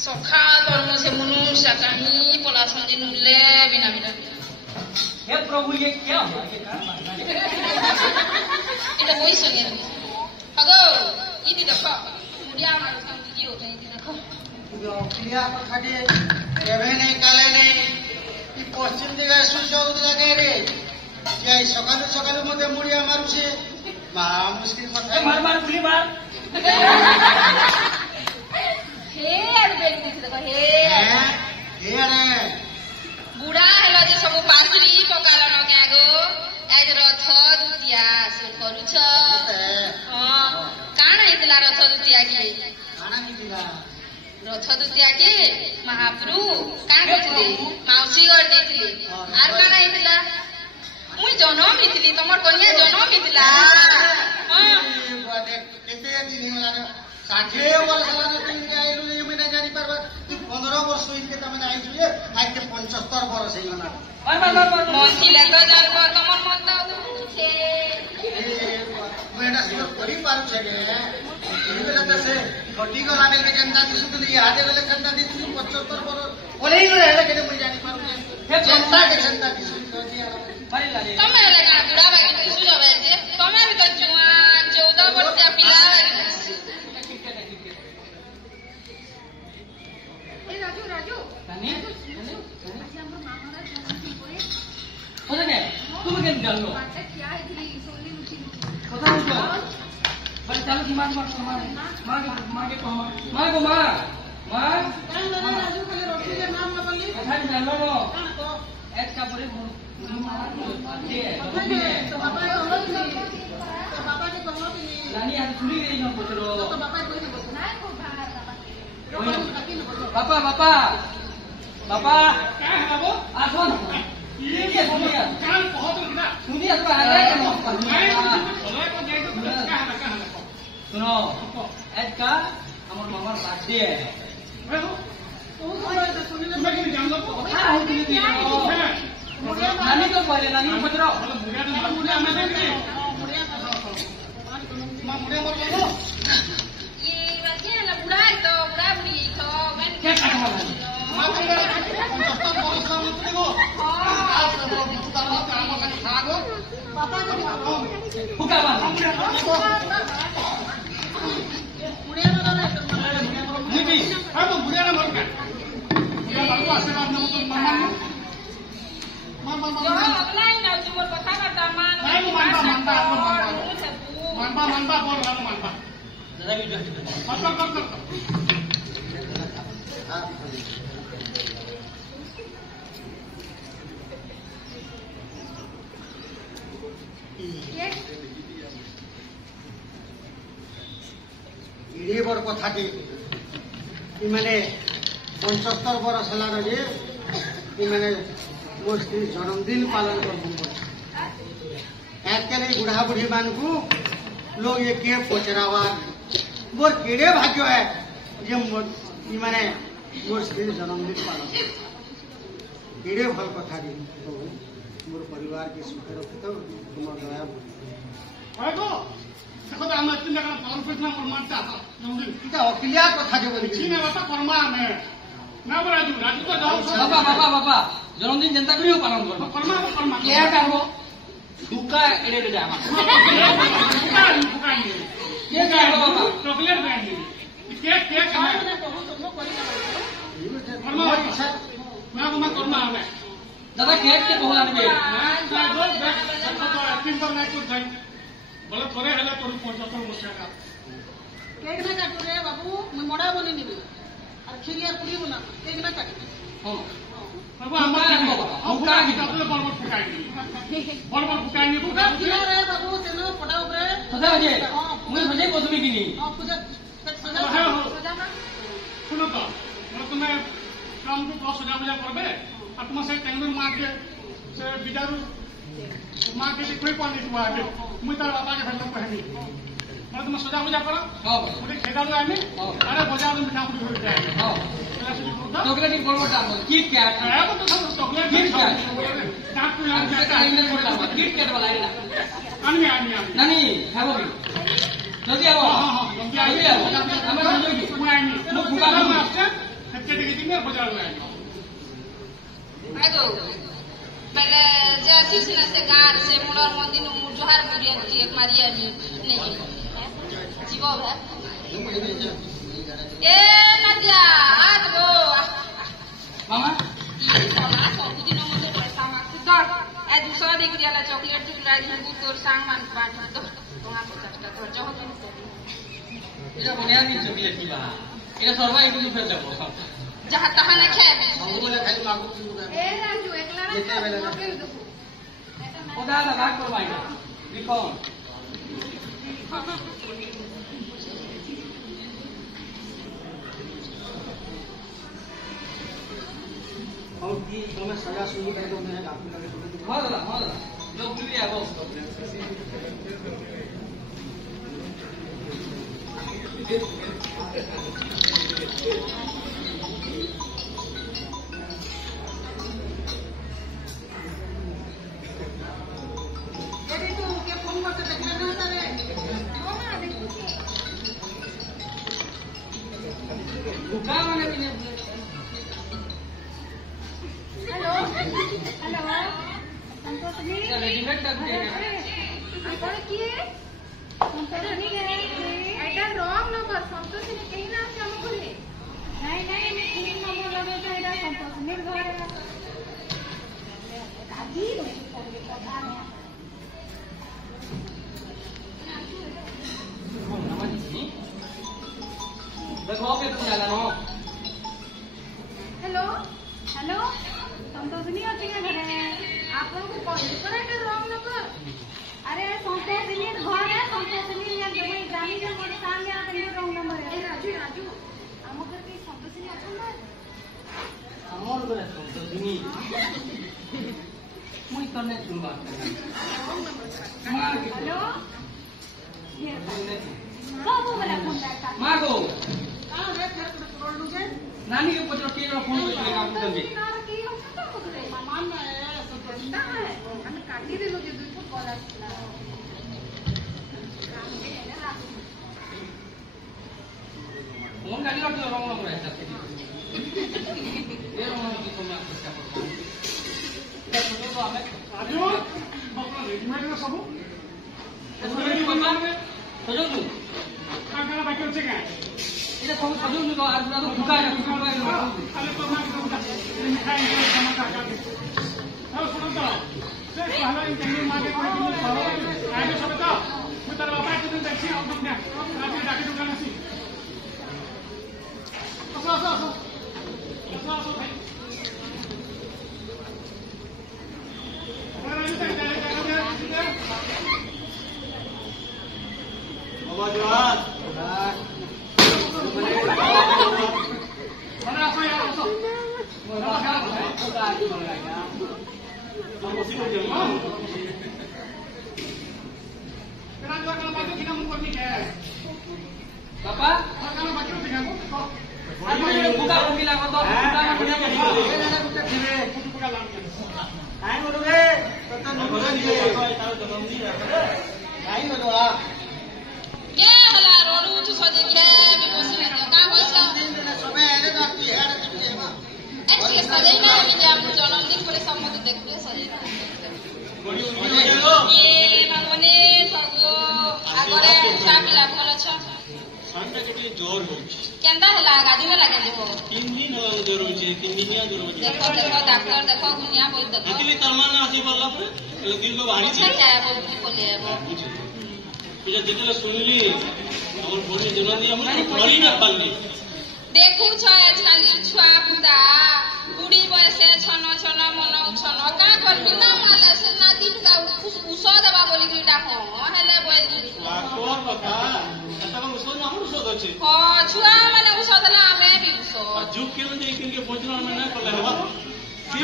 सखा धर्म से मनुष्य कहीं पोला संजय नुले बिना बिना हे प्रभु ये क्या हुआ इधर कोई संगे नहीं अगो इधर देखो मुड़िया मारो संग की होता है इधर देखो जो क्रिया तो खाटे केवे नहीं काले नहीं कि पश्चिम दिगা सूर्य उदय करे रे ये सकाल सकाल मते मुड़िया मारू से महा मुश्किल मत मार मार पुली मार हे यार देखते देखो हे अरे बुढ़ा हेलो जे सब पात्री पकाल न क्यागो आज रथ दुतिया सुर करूछ हां काना हितला रथ दुतिया की खाना मिलिला रथ दुतिया के महाप्रभु का कहले माउसी घर देथिले आर काना हितला मुई जन्म हितली तमर कन्या जन्म हितला हां केते दिन होला 60 वर्ष होला तुम आइलु ये महीना जानी परबा तू 15 वर्ष होइके तमे आइछु ये आज के 75 वर्ष हैला मार मसिला तो जाल पर तमर मन त छे मेडा सिर करी पारु छे के इबेला त से घटी गला ने के जनता दिसु तो ये आधे गले जनता दिसु 75 वर्ष ओले ही हेला के मुई जानी पारु छे जनता के जनता दिसु तो दिया मारी लाले तमे हेला का बुढ़ा बाकी दिसु जबे जे तमे भी त जुआन 14 वर्ष के पिला राजू नानी होता क्या तुम क्या जान लो क्या है थी सोनी मुझे पता नहीं क्या बस चलो की मार के कहो मार को मार राजू के रोटी के नाम न बोली अच्छा जान लो एच का पूरे तो पापा के कहो कि नानी आज छुरी गई ना पूछ लो तो पापा कोई नहीं बोलता ना को पापा क्या है बाबू आसो ये क्या सुनिए कान बहुत ना सुनिए तो आ सुनो आज का हमारे मामा बर्थडे है नानी तो पहले नानी पूछ रहा ये बच्चे ना बुढ़ा है तो बुढ़ा बुढ़ी तो मैं क्या करना ये बड़ कथा कि मैंने 75 वर्ष है जे मैंने मो स्त्री जन्मदिन पालन कर बुढ़ा बुढ़ी मान को लोग ये के पचरावा मोर केड़े भाग्य है ये मैंने मोर स्त्री जन्मदिन पालन केड़े भल कथा कि मोर परिवार के सुख रखे तो तुम दया देखो तो हम तीन जगह पालन करना पर मानता था जंगल इता अकिलिया कथा के बोली चीने वाला परमा में ना राजू राजू तो जाओ बाबा जन्मदिन जनता करियो पालन करो परमा क्या करबो दुका एड़े दे आमा दुकान ये करबो बाबा चॉकलेट ब्रांड केक परमा मैं को परमा में दादा केक के कहला ने तीन बार नहीं तो जाई बोले थोड़े हला तोर 75 वर्ष का केक ना काटू रे बाबू मैं मोड़ा बनी निबी और खिरिया पूरी बना केक ना काटू हां बाबू हम का की चॉकलेट बड़ फुकाएंगे पूरा किया रे बाबू तेनो पड़ा ऊपर सदा जे मुझे सजे को तुम्हें की नहीं हां पूजा सजा सुनो तो मैं तुम्हें काम को सजा बजा करबे और तुम से टेंगुर मार के से बिजारू मार के कोई पानी हुआ है मुझे तार बाबा के घर पहनी मैं तुम सजा बजा करो हां मुझे खेदा लो आने अरे बाजार में मिठा पूरी हो जाएगा हां चॉकलेट की बोलबो डाल किट कैट है वो तो सब चॉकलेट किट कैट डाक को यार क्या इंग्लिश बोल रहा किट कैट वाला है ना आनी नानी है वो भी जल्दी आओ हां जल्दी आइए हमें समझोगी मैं आनी वो भूखा नहीं मास्टर हक्के टिकट में बाजार में आएगा आगो पहले जैसी सिना से गार से मुड़र मंदिर नु जोहार बुरिया की एक मारिया नहीं जीवो है ए नदिया आज गो मामा ये सोना कोकु दिन मते पैसा मांगते तो ए दूसरा देख दिया ला चॉकलेट की लाई दूर तोर सांग मान बांट तो तोंगा को कष्ट तो जो हो এটা মনে আছে চকলেট কি বা এটা সরবা একটু ফেল দেবো जहां तहां ना खाए ए राजू एकला ना ওটা না ভাগ করব আইনা লিখো और की तुम्हें सजा सुनी करके उन्हें आपको लगे हां दादा जो भूल गया वो हेलो संतोषनी रेडीमेड कर दिया ଆପଣ କିଏ संतोषनी ଏଇଟା ରଙ୍ଗ ନମ୍ବର संतोषनी କେହି ନାହାନ୍ତି ଆମ ଘରେ ନାଇଁ ନାଇଁ ଆମେ ତିନି ନମ୍ବର ଲଗେଇଛୁ ଏଇଟା संतोषनी ଘରେ ଆଜି देखो पे तू डाला नो हेलो हेलो संतोषनी ଅଛି ନା ଘରେ ଆପଣଙ୍କୁ କହିଲି ପରା ଏଇଟା ରଙ୍ଗ ନମ୍ବର अरे संतोषनी घर है संतोषनी या जब जानी जब मोर सामने आते हैं रंग नंबर है राजू राजू हम घर के संतोषनी अछन ना अमर करे तो दिनी मुई तने सुनबा हेलो ये सब वाला फोन करता मागो हां रे फिर करोड़ लुगे नानी के पत्र के फोन करके काम करके की हम सब करे सामान में सब बंदा है हम काटी दे लोगे दो फुट वाला फोन गाड़ी रख रंग नंबर है ये रंग नंबर की तुम्हें चेष्टा करो ये फोटो तो हमें आजो बापा रेडीमेड ना सब रेडी बता सजो तू काका बाकी होचे काय ये सब सजो तू आज पूरा तो भूखा है अरे तो मैं मिठाई खाना काका के और सुनो तो से पहला इंटरव्यू मांगे कोई तुम सरो आगे सब तो मैं तेरा बापा को दिन देखी और तुम क्या रात में जाके दुकान सी असो भाई और अंत तक जाएगा बाबा जवान बड़ा असो यार असो हम उसी को जमा तेरा जो करना बाकी किना मुंह करनी है पापा करना बाकी होते हैं आज मुझे भूखा भूखी लगा तो भूखा ना पड़ेगा पूरा लाम आई बोलो रे तो बोलो दिए आई बोलो आ के हला रोड उठ सजे के बिकोसी का होइसा सबे आले तो की हेड एक्चुअली सजे ना मिडिया मु जन्मदिन করে সম্মতি দেখবে সजे ये मागने सगो আগরে সাপিলা ভালো छ ঠান্ডা কেটে জ্বর হচ্ছে केंदा हला गादी में लगे देखो 3 दिन হলো জ্বর হচ্ছে 3 দিনিয়া জ্বর হচ্ছে देखो देखो डॉक्टर देखो दुनिया बोल देखो এতলি তরমান আসি বললা পরে দিন কো বাড়ি अच्छा क्या है बोल की बोले है वो এটা যেটা শুনলি আমার বোন জন্মদিন আমরা পড়ি না পারলি देखू छ आजकल छुआ बुदा बुढ़ी बयसे छन छन मन छन का करबी ना माले से ना दिन का उस दबा बोली गिटा हो हेले बोल কোন কথা এটা তো ওষুধ না আমার ওষুধ আছে हो छुआ माने उस दला हमें भी उस যুগ কেন দেই কিনকে পৌঁছনা মানে না করলে হবে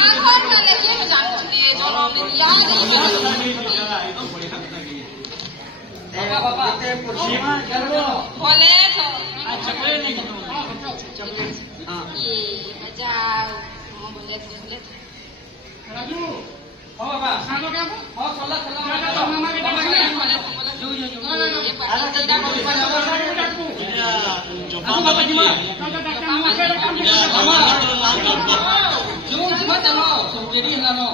घर का लेके में जान दिए जन्म दिन याद नहीं একদম বড়িয়া কথা কি पापा पापा ते पुरसीमा चलो बोले तो अच्छा कोई नहीं हां ये राजू हां बाबा सानो क्या को हां चला मामा के जो जो बाबा जी मत नो सब रेडी है नो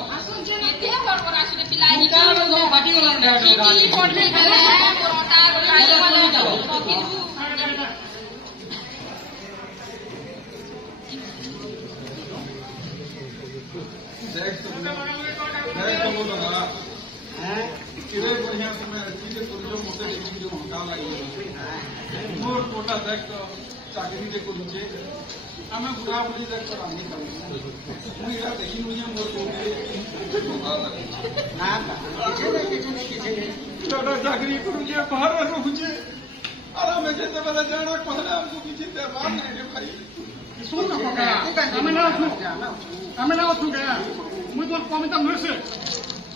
केते बड़ आसुरे पिलाई का नो बाटी वाला की पड़ने बेले मोरता गोलाई वाला किरे बढ़िया समय चीजें जो मोटे जो हटा लगी मोर कोटा देख तो चाकरी जे करूचे हमें बुढ़ा बुढ़ी देख कर आनी करूँ मुझे देखी मुझे मोर को ना किसी ने छोटा चाकरी करूचे बाहर रहूचे आराम में जैसे बता जाना कहना हमको किसी बात नहीं रे भाई सुन ना पका हमें ना उठू गया मुझे तो कमिता मिल से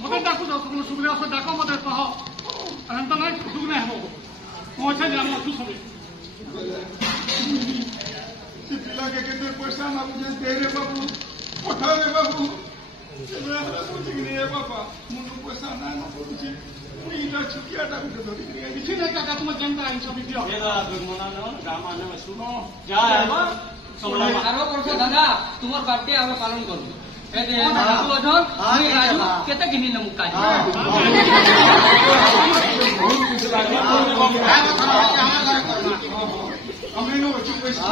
मत डाकू दो सुविधा से डाको मत कह हम तो नहीं सुख नहीं हो पहुंचे जाना तू सब पिला के कितने पैसा ना मुझे दे रे बाबू उठा रे बाबू सोच नहीं है बाबा मुझे पैसा ना पड़ुचे इटा छुटिया डाकू दे दो किसी नहीं का तुम जनता इन सब दियो मेरा मना न गाम आने में सुनो जा सब आरो वर्ष दादा तुमर बर्थडे हमें पालन करू ए दे राजू अधन मी राजू केते गिनी न मुक्का हमें नो चुप पैसा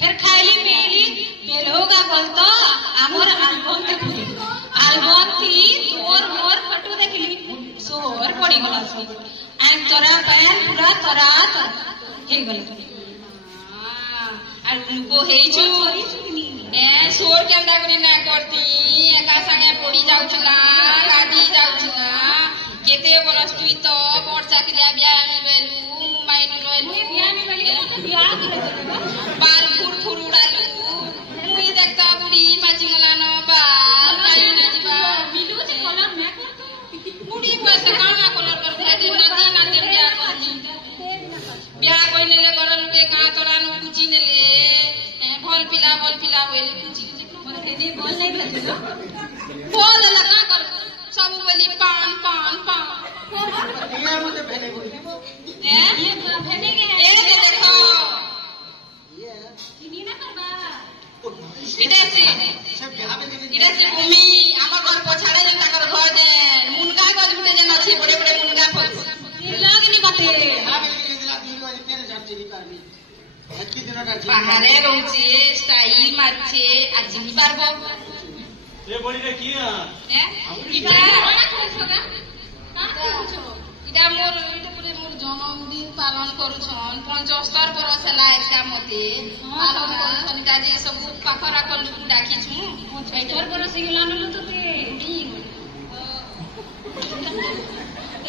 फिर खाइली पीली बेलोगा बोलता आमर आल्बम देखुली आल्बम थी तोर मोर फोटो देखली सोर पड़ी गला से एंड तोरा पैन पूरा तरा हे गल আর গো হেইছু এ সোর কেন্ডা করি না করতি একা সাঙ্গে পড়ি যাউছলা গাড়ি যাউছলা কেতে বরস তুই তো বড় চাকরিয়া বিয়া বেলু মাইনু লইলু বিয়া করে बाल फुर उड़ालू मुई देखता बुढ़ी माची मलानो बाल काई ना जीवा मिलू जे कलर मैं बुढ़ी पैसा काना कलर कर खाई दे ना दे बिया करनी बिया कोइने ले करन के का तोरानु कुची ने ले भल पिला होइले कुची मन खेनी बोल नहीं लगे ना बोल लगा कर सब बोली पान ये मुझे पहले बोली ए भेने के ए देखो इधर भूमि आम घर पछाड़े जेन ताकर घर दे मुनगा गज गुटे जेन अछि बड़े बड़े मुनगा फल लगनी बटे बाहरे रहउचे स्टाई मारछे आज नी पारबो ये बड़ी रे की इटा इटा मोर पूरे मोर जन्मदिन पालन करूछन 75 बरस होला एकटा मते पालन करूछन इटा जे सब पाखरा कल डाकी छु 75 बरस गेलान लो तो ते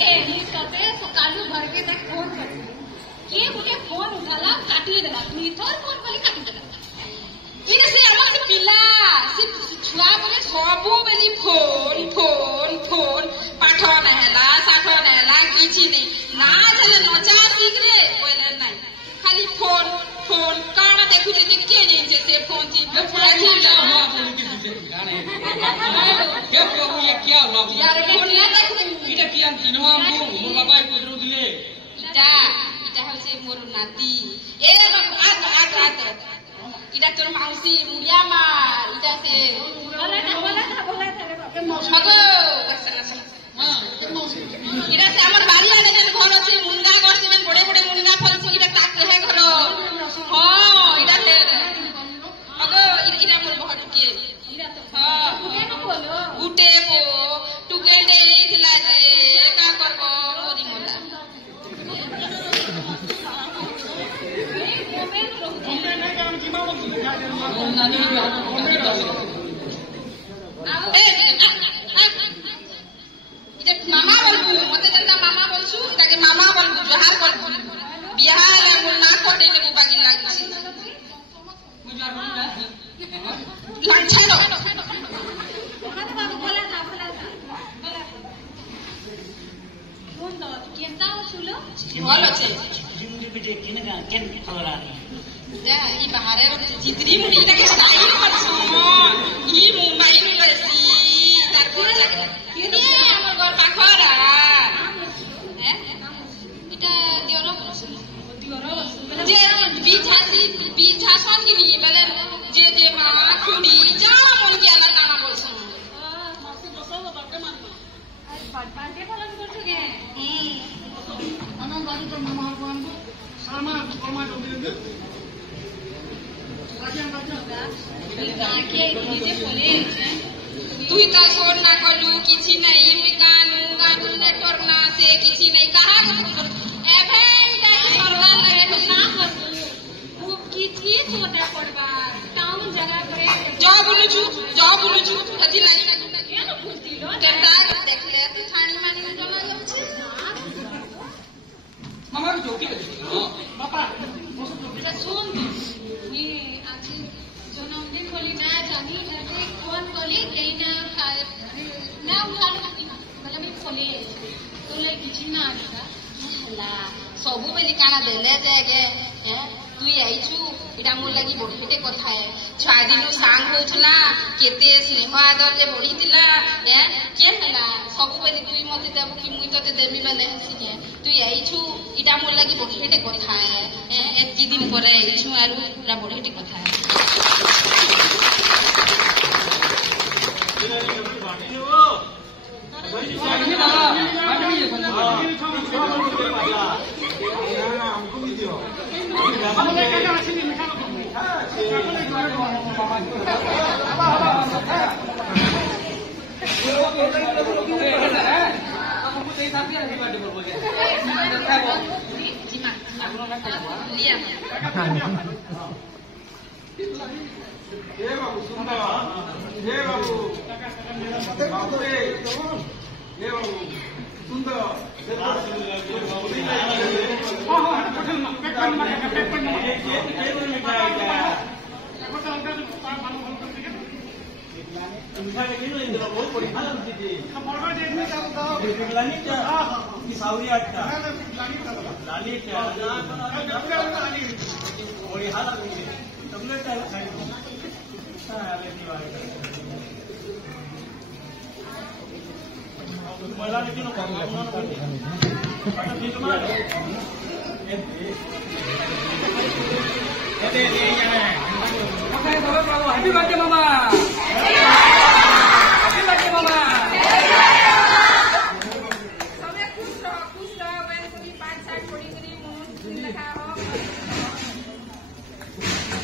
ए नी सते सकालू भर के देख फोन कर के मुझे फोन उठाला काटी देला तू थोर फोन वाली काटी देला इने से हमर पिला छुआ बोले सबो बेली फोन पाठ नहला साठ नहला किछि नहीं ना चले नचा सीख रे बोले नहीं खाली फोन काना देखुली कि के नहीं से फोन जी पूरा झूला क्या प्रभु ये क्या हुआ यार फोन ना देखुली इटा किया सिनेमा हमको मोर बाबा को जरूर दिले इटा होसे मोर नाती ए आत इटा तोर माउसी मुलिया मार इटा से बोला था अगो हां इटा से हमर बारी आने जन घर अछि मुंगा घर से बड़े बड़े मुंगा फल से इटा ताक रहे घर हां इटा से अगो इटा मोर बहुत के मामा बोलबू मत जनता मामा बोलसु ताके मामा बोलबू जोहार बोलबू बिहार ले मोर ना कोटे ने बाकी लागछि लंछनो बाबू बोला था कोन तो केनता सुलो भलो छे जिंदगी बिजे केन खबरा जा ई बाहरे जितरी मुनी ताके स्टाइल करसु ई मुंबई में रहसी तार कोन जाके ये हमर घर पाखरा हैं इटा दियोर प्रश्न जे बीच हासन की नहीं बेले जे मामा खुड़ी जाना मन गेला काना बोलसु मासे बसो बाटे मारना अरे बाटे फलन करछु के अनंत बाबू तो मामा भगवान को सामा कर्मा जो दिले तुई तो छोड़ ना कलू किसी नहीं मुई गानू नेटवर्क ना से किसी नहीं कहा एभे इदाई सरकार लगे तो ना करतू वो किछि छोटा पड़बा टाउन जगह करे जा बोलू छु कथि लागी ना के ना पूछती लो केता देख ले तू छाणी मानी में जमा जाउछे मामा को जोकी बापा सुन ये आज जन्मदिन बोली ना जानी एक फोन बोली कहीं ना उठाने मतलब मैं खोली तो ले किसी ना आएगा ला सबु बेली काना देले जागे तुई आइछु इटा मोर लागि बढीटे कथा है छा दिनु सांग होथला केते स्नेह आदर ले बढीतिला के हला सबु बेली तुई मते देबु कि मुई तते देबी बेले हसी के तुई आइछु इटा मोर लागि बढीटे कथा है एति दिन परे आइछु आरु इटा बढीटे कथा है Happy birthday, Mama.